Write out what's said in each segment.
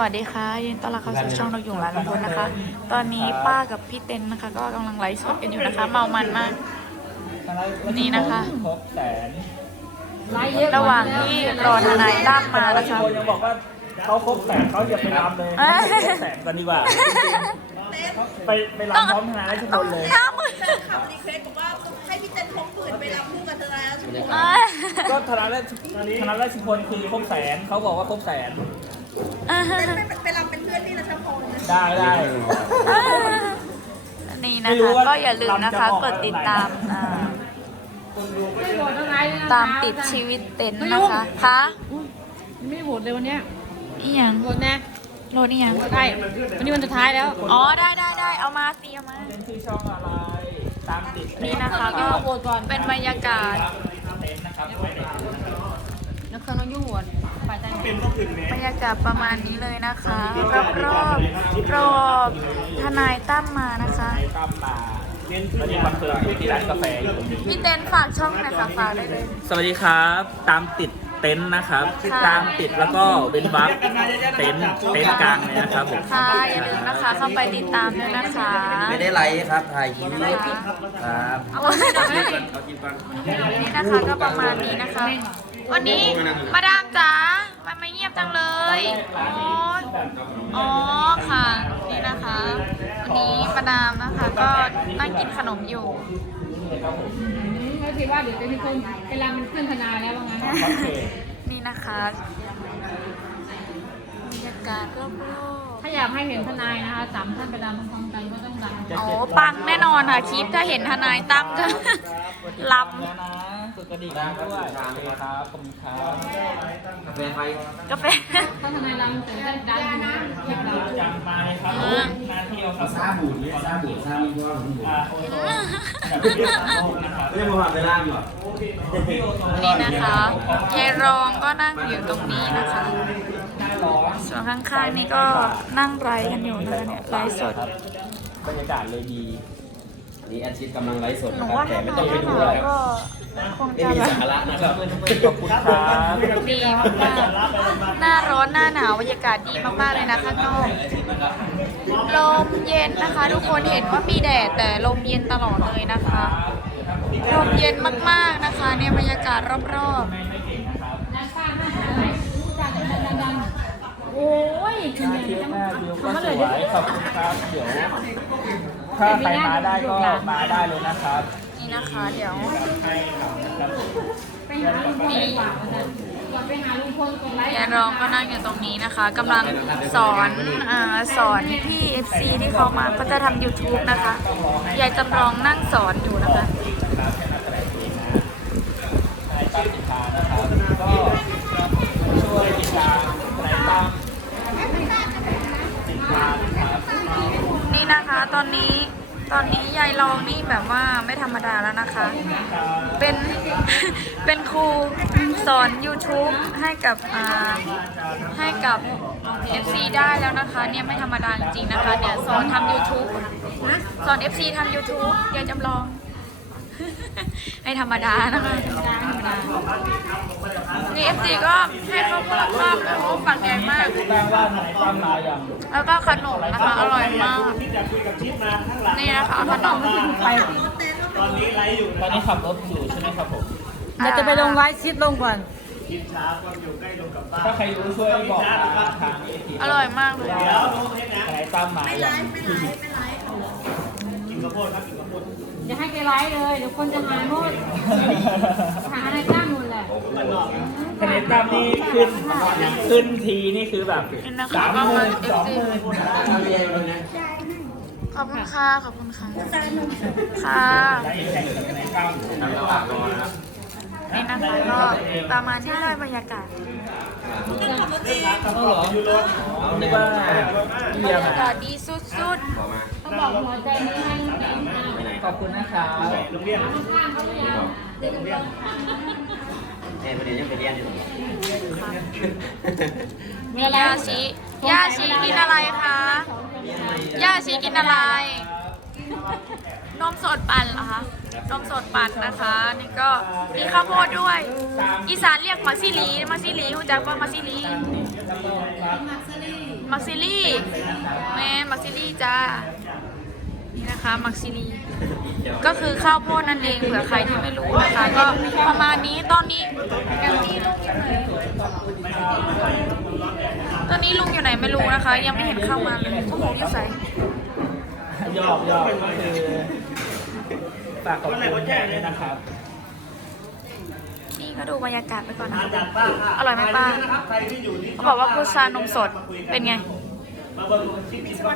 วัสดีค่ะยินดีต้อนรับเข้าสู่ช่องนกยุงหลานลุงพลนะคะ ตอนนี้ป้ากับพี่เต้นนะคะ ก็กำลังไลฟ์สดกันอยู่นะคะ เมามันมาก นี่นะคะครบแสนระหว่างที่รอทนายตั้มมารานะชคะพลยังบอกว่าเขาครบแสนเขาอย่าไปรำเลยเอ้ยครบแสนกันดีกว่าไปไปรำพร้อมทนายราชพลเลยตั้มขับรีเควสบอกว่าให้พี่เต้นพกปืนไปรับคู่กับเธอแล้วเอ้ยก็ธนาราชธนาราชพลคือครบแสนเขาบอกว่าครบแสน เป็นไปรับเป็นเพื่อนที่รัชพงศ์นะได้ได้ นี่นะคะก็อย่าลืมนะคะกดติดตามอ่าตามติดชีวิตเต้นนะคะคะไม่โหวตเลยวันเนี้ยอีหยังโหวตนะโหลดอีหยังใช่วันนี้วันสุดท้ายแล้วอ๋อได้ได้ได้เอามาสิเอามา เป็นชื่อช่องอะไร ตามติดนี่นะคะก็โหวตก่อนเป็นบรรยากาศ เต็นท์นะครับ แล้วเครื่องต้องยุ่งโหวตฝ่ายใจไหน บรรยากาศประมาณนี้เลยนะคะ รอบรอบรอบทนายตั้มมานะคะตามมาวันนี้มาเปิดที่ร้านกาแฟอยู่ตรงนี้พี่เต้นฝากช่องหน่อยค่ะฝากได้เลย สวัสดีครับ ตามติดเต็นท์นะครับ ค่ะ ตามติดแล้วก็เป็นบัฟเต็นท์เต็นท์กลางเลยนะครับผมค่ะอย่าลืมนะคะเข้าไปติดตามด้วยนะคะไม่ได้ไลฟ์ครับถ่ายคลิปครับโอ้ยนี่นะคะก็ประมาณนี้นะคะ วันนี้มาดามจ๋า ทำไมไม่เงียบจังเลยโอ้ยอ๋อค่ะ นี่นะคะ วันนี้มาดามนะคะ ก็นั่งกินขนมอยู่ก็คิดว่าเดี๋ยวจะมีคนเวลามันขึ้นทนายแล้วว่างั้นนี่นะคะบรรยากาศรอบถ้าอยากให้เห็นทนายนะคะสามท่านไปรำพร้อมๆกันก็ต้องดังๆโอ้ปังแน่นอนค่ะคลิปถ้าเห็นทนายตั้มจะลแล้วนะกดกระดิ่งด้วยโอเคครับขอบคุณครับกาแฟไฟำกาแฟถ้าทนายรำถึงจะดังนะคลิปเราจังมาเลยครับมาเที่ยวครับซาบูดเนี่ยซาบูดซามีว่าผมบูดอ่าโอ้โหแบบเรียกน้องนะครับไม่ได้มาผ่านเวลาอยู่นี่นะคะยายรองก็นั่งอยู่ตรงนี้นะคะหน้าร้อนส่วนข้างๆนี่ก็นั่งไลฟ์กันอยู่นะคะเนี่ยไลฟ์สด บรรยากาศเลยดีอั นนี้แอดชิดกำลังไลฟ์สดหนูนะครับว่าแต่ถ้าไม่น้ต้อองงไปหดูนาวแล้วก็คงไม่จะมีแบบสาระนะครับขอบคุณครับดีมากๆหน้าร้อนหน้าหนาวบรรยากาศดีมากๆเลยนะข้างนอก ลมเย็นนะคะ ทุกคนเห็นว่ามีแดดแต่ลมเย็นตลอดเลยนะคะ ลมเย็นมากๆนะคะเนี่ยบรรยากาศรอบดังป้าห้าอะไรดังดังดังดังโอ้ยหน้าคิ้วหน้าวิวก็สวยขอบคุณครับ เดี๋ยว ถ้าใครมาได้ก็มาได้เลยนะครับๆนี่นะคะเดี๋ยวให้ครับนะครับไปหาลุงพลดีกว่านะก่อนไปหาลุงพลกดไลค์ยายรองก็นั่งอยู่ตรงนี้นะคะกำลังสอนอาสอนพี่ FC ที่เขามาก็จะทำ YouTube นะคะยายจำลองนั่งสอนอยู่นะคะนายตั้มสินค้านะครับก็ช่วยติดตามนายตั้มสินค้านะครับนี่ นะคะ ตอนนี้ตอนนี้ยายรองนี่แบบว่าไม่ธรรมดาแล้วนะคะ เป็นเป็นครูสอน YouTube ให้กับให้กับ FC ได้แล้วนะคะ เนี่ยไม่ธรรมดาจริงๆนะคะเนี่ยสอนทำ YouTube นะสอน FC ทำ YouTube ยายจำลองไม่ธรรมดานะคะธรรมดา นี่ FC ก็ให้เขามากมากโอ้ฝักใหญ่มากแจ้งว่านายตั้มมาอย่างแล้วก็ขนมนะคะอร่อยมากนี่นะคะขนมไปตอนนี้ขับรถอยู่ใช่ไหมครับผมเดี๋ยวจะไปลงไลฟ์ชิดลงก่อนถ้าใครรู้ช่วยบอกมาทางเอทีอร่อยมากเลยนายตั้มมาไม่อไลย่างฟ์ไม่ไลฟ์ไม่ไลฟ์อย่าให้แกไลฟ์เลยเดี๋ยวคนจะหาโน่นหาอะไรตั้งหมดแหละ ทนายตั้มนี่ขึ้นขึ้นทีนี่คือแบบนี่นะคะสามก็หมามื่นเอสองซีหมื่นขอบคุณค่ะขอบคุณค่ะจานนมค่ะและอีกแห่งกับทนายตั้มนี่นะคะก็ประมาณนี้เลยบรรยากาศเขาเหรอนึกว่าบรเยี่ยมรยากาอะศดีสุดต้องบอกหัวใจนี้ให้ลุงเก่งมากขอบคุณนะครั บข้างเขาไม่ยังเอ้ยประเด็นยังไปเรียนอยู่มียาชียาชีกินอะไรคะยาชีกินอะไร นมสดปั่นเหรอคะ นมสดปั่นนะคะ นี่ก็มีข้าวโพดด้วย อีสานเรียกมาซิลีมาซิลีรู้จักว่ามาซิลีแล้วก็ครับมักซิลีแม่มักซิลีจ้า นี่นะคะมักซิลี่ก็คือข้าวโพดนั่นเองเผื่อใครที่ไม่รู้นะคะ ก็ประมาณนี้ตอนนี้ตอนนี้ลุงอยู่ไหนตอนนี้ลุงอยู่ไหนไม่รู้นะคะ ยังไม่เห็นเข้ามาเลยโอ้โหอยู่ใส่หยอกหยอกก็คือฝากขอบคุณด้วยนะครับนี่ก็ดูบรรยากาศไปก่อนนะคะอร่อยไหมป้าเขาบอกว่าพุทรานมสดเป็นไง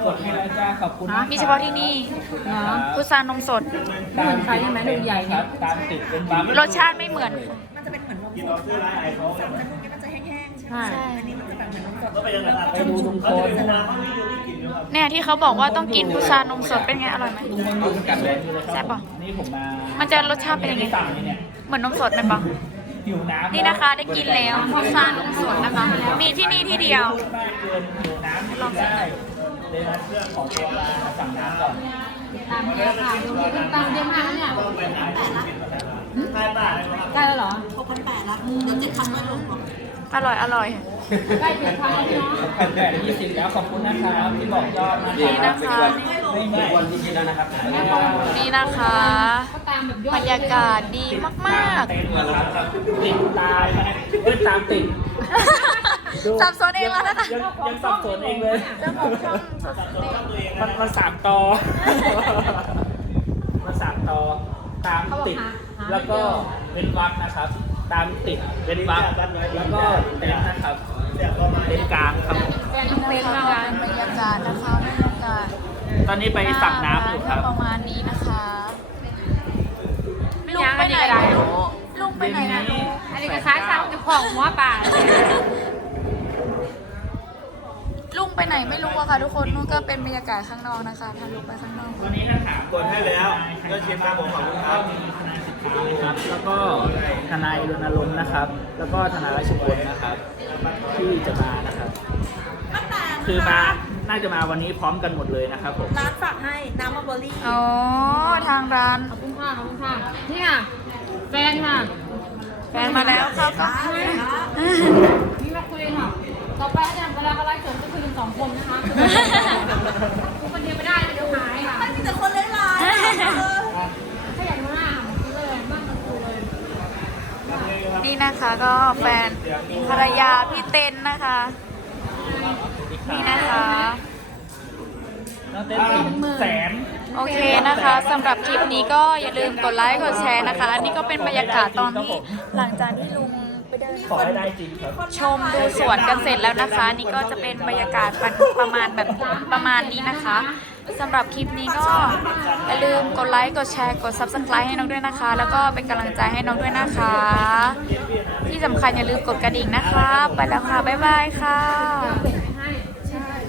กดให้แล้วจ้าขอบคุณมีเฉพาะที่นี่เนาะพุทรานมสดไม่เหมือนใครใช่ไหมลูกใหญ่เนี่ยตามติดเป็นบัฟรสชาติไม่เหมือนค่ะมันจะเป็นเหมือนนมสดแต่ลูกนี้มันจะแห้งๆใช่ไหมใช่อันนี้มันจะแบบเหมือนนมสดไปดูลุงพลเนี่ยที่เขาบอกว่าต้องกินพุทรานมสดเป็นไงอร่อยไหมลุงพลอยู่กันเลยแซ่บปะนี่ผมมามันจะรสชาติเป็นยังไงสั่งนี่เนี่ยเหมือนนมสดเป็นปะ หิวน้ำนี่นะคะได้กินแล้วพุทรานมสดนะคะ มีที่นี่ที่เดียวพูดมากเกินหิวน้ำลองได้เลยนะขอตัวมาสั่งน้ำก่อนตามเยอะค่ะดูเยอะตามเยอะมากเนี่ยใกล้แล้วเหรอหกพันแปดละเดี๋ยวเจ็ดพันน้อยลงหรอ อร่อยอร่อย ใกล้เจ็ดพันแล้วเนาะพันแปดยี่สิบแล้วขอบคุณนะครับที่บอกยอดนะนี่ครันะบคะ ไม่ทุไม่กคนที่คิดแล้วนะครับนี่นะคะก็ตามแบบยอดบรรยากาศดีมากเต็มแล้วครับติดตามไหมเอ้ยตามติดๆ สับสนเองแล้วนะคะยังยังสับสนเองเลย เจ้าของช่องสับสนเองมันมันสามตอ มันสามตอ ตามติด แล้วก็เป็นวักนะครับ ตามติดเป็นวักแล้วก็เป็นนะครับเป็นกลางครับแฟนนี่ต้องนะเป็นคะแล้วกันบรรยากาศนะคะบรรยากาศตอนนี้ไปสั่งน้ำอยู่ครับประมาณนี้นะคะลุงไปไหนไม่รู้ลุงไปไหนไม่รู้อันนี้ก็คล้ายสั่งเจ้าของหัวป่าเลยลุงไปไหนไม่รู้อะค่ะทุกคนนู่นก็เป็นบรรยากาศข้างนอกนะคะพาลุงไปข้างนอกตอนนี้ถ้าถามกดให้แล้วก็ชิมครับผมขอบคุณครับ มีทนายสิทธานะครับ แล้วก็ทนายรณรงค์นะครับ แล้วก็ทนายราชพลนะครับ ที่จะมานะครับตั้งแต่คือมาน่าจะมาวันนี้พร้อมกันหมดเลยนะครับผม ร้านฝากให้น้ำมัลเบอรี่อ๋อ ทางร้าน ขอบคุณค่ะขอบคุณค่ะนี่ค่ะแฟนค่ะแฟนมาแล้วครับ นี่มาคุยค่ะต่อไปอาจารย์เวลาเขาไลฟ์สดจะคุยกันสองคนนะคะคุยคนเดียวไม่ได้เดี๋ยวหายค่ะ มันมีแต่คนร้ายๆอะเออ ถ้าอยากรู้หน้าคุยเลยบ้างคุยเลย นี่นะคะก็แฟนภรรยาพี่เต้นนะคะ นี่นะคะน้องเต้นสิแสนโอเคนะคะสำหรับคลิปนี้ก็อย่าลืมกดไลค์กดแชร์นะคะ อันนี้ก็เป็นบรรยากาศตอนที่หลังจากที่ลุงไปเดินขอให้ได้จริงครับ ชมดูสวนกันเสร็จแล้วนะคะ นี่ก็จะเป็นบรรยากาศประมาณแบบประมาณนี้นะคะ สำหรับคลิปนี้ก็อย่าลืมกดไลค์ กดแชร์ กด subscribe ให้น้องด้วยนะคะ แล้วก็เป็นกำลังใจให้น้องด้วยนะคะ ที่สำคัญอย่าลืมกดกระดิ่งนะคะ ไปแล้วค่ะ บ๊ายบายค่ะ